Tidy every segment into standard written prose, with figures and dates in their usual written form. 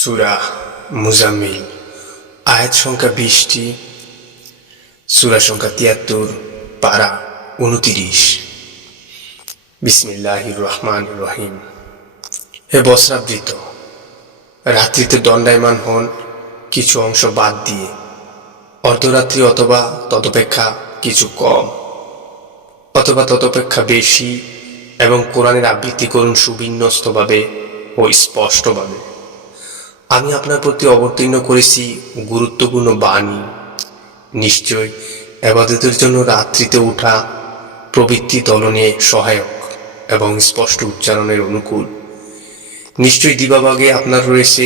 সূরা মুজাম্মিল, আয়াত সংখ্যা 20টি, সূরা সংখ্যা 73, পারা 29। বিসমিল্লাহির রহমানির রহিম। হে বস্ত্রাবৃত, রাত্রিতে দণ্ডায়মান হন কিছু অংশ বাদ দিয়ে, অর্ধরাত্রি অথবা তদপেক্ষা কিছু কম অথবা তদপেক্ষা বেশি, এবং কোরআনের আবৃত্তি করুন সুবিন্যস্তভাবে ও স্পষ্টভাবে। আমি আপনার প্রতি অবতীর্ণ করেছি গুরুত্বপূর্ণ বাণী। নিশ্চয় ইবাদতের জন্য রাত্রিতে ওঠা প্রবৃত্তি দলনে সহায়ক এবং স্পষ্ট উচ্চারণের অনুকূল। নিশ্চয়ই দিবাভাগে আপনার রয়েছে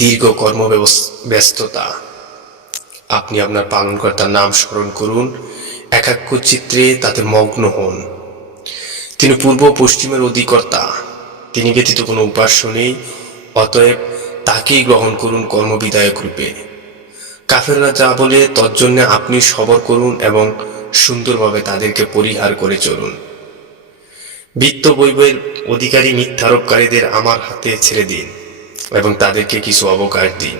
দীর্ঘ কর্মব্যস্ততা। আপনি আপনার পালনকর্তার নাম স্মরণ করুন, একাগ্রচিত্তে তাতে মগ্ন হন। তিনি পূর্ব পশ্চিমের অধিকর্তা, তিনি ব্যতীত কোনো উপাস্য নেই, অতএব তাকেই গ্রহণ করুন কর্মবিধায়ক রূপে। কাফেররা যা বলে তজ্জন্য আপনি সবর করুন এবং সুন্দরভাবে তাদেরকে পরিহার করে চলুন। বিত্ত বৈভবের অধিকারী মিথ্যারোপকারীদের আমার হাতে ছেড়ে দিন এবং তাদেরকে কিছু অবকাশ দিন।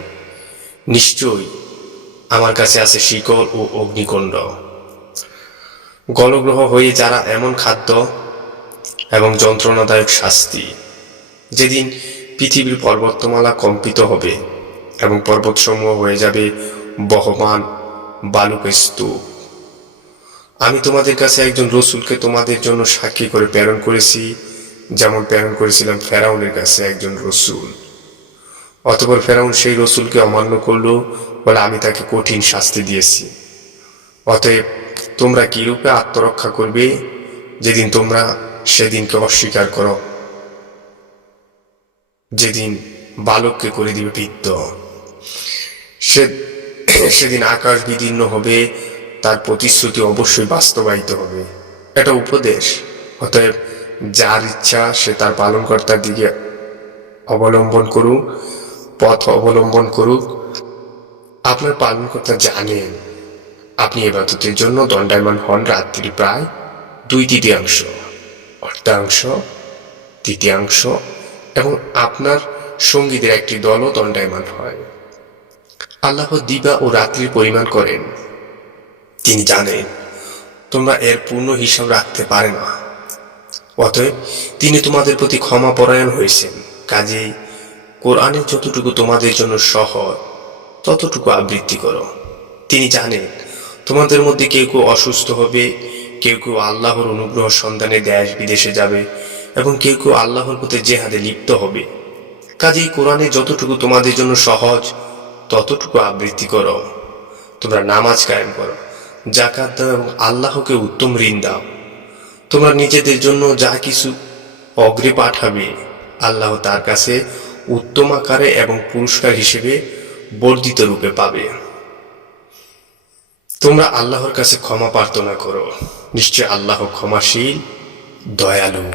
নিশ্চয়ই আমার কাছে আছে শিকল ও অগ্নিকুণ্ড। গলগ্রহ হয়ে যারা এমন খাদ্য এবং যন্ত্রণাদায়ক শাস্তি, যেদিন পৃথিবীর পর্বতমালা কম্পিত হবে এবং পর্বতসমূহ হয়ে যাবে বহমান বালুক স্তূপ। আমি তোমাদের কাছে একজন রসুলকে তোমাদের জন্য সাক্ষী করে প্রেরণ করেছি, যেমন প্রেরণ করেছিলাম ফেরাউনের কাছে একজন রসুল। অতঃপর ফেরাউন সেই রসুলকে অমান্য করল বলে আমি তাকে কঠিন শাস্তি দিয়েছি। অতএব তোমরা কিরূপে আত্মরক্ষা করবে যেদিন তোমরা সেদিনকে অস্বীকার করো, যেদিন বালককে করে দিবে বৃদ্ধ। সেদিন আকাশ বিদীর্ণ হবে, তার প্রতিশ্রুতি অবশ্যই বাস্তবায়িত হবে। এটা উপদেশ। অতএব যার ইচ্ছা সে তার পালনকর্তার দিকে পথ অবলম্বন করুক। আপনার পালনকর্তা জানেন আপনি ইবাদতের জন্য দণ্ডায়মান হন রাত্রি প্রায় 2/3, অর্ধাংশ, তৃতীয়াংশ, এবং আপনার সঙ্গীদের একটি দলও দণ্ডায়মান হয়। আল্লাহ দিবা ও রাত্রির পরিমাণ করেন। তিনি জানেন তোমরা এর পূর্ণ হিসাব রাখতে পারে না। অতএব তিনি তোমাদের প্রতি ক্ষমাপরায়ণ হয়েছেন। কাজেই কোরআনের যতটুকু তোমাদের জন্য সহজ ততটুকু আবৃত্তি করো। তিনি জানেন তোমাদের মধ্যে কেউ কেউ অসুস্থ হবে, কেউ কেউ আল্লাহর অনুগ্রহ সন্ধানে দেশ বিদেশে যাবে, এবং কেউ কেউ আল্লাহর পথে জেহাদে লিপ্ত হবে। কাজেই কোরআনে যতটুকু তোমাদের জন্য সহজ ততটুকু আবৃত্তি করো। তোমরা নামাজ কায়েম করো, যাকাত দাও এবং আল্লাহকে উত্তম ঋণ দাও। তোমরা নিজেদের জন্য যা কিছু অগ্রে পাঠাবে আল্লাহ তার কাছে উত্তম আকারে এবং পুরস্কার হিসেবে বর্ধিত রূপে পাবে। তোমরা আল্লাহর কাছে ক্ষমা প্রার্থনা করো, নিশ্চয় আল্লাহ ক্ষমাশীল, দয়ালু।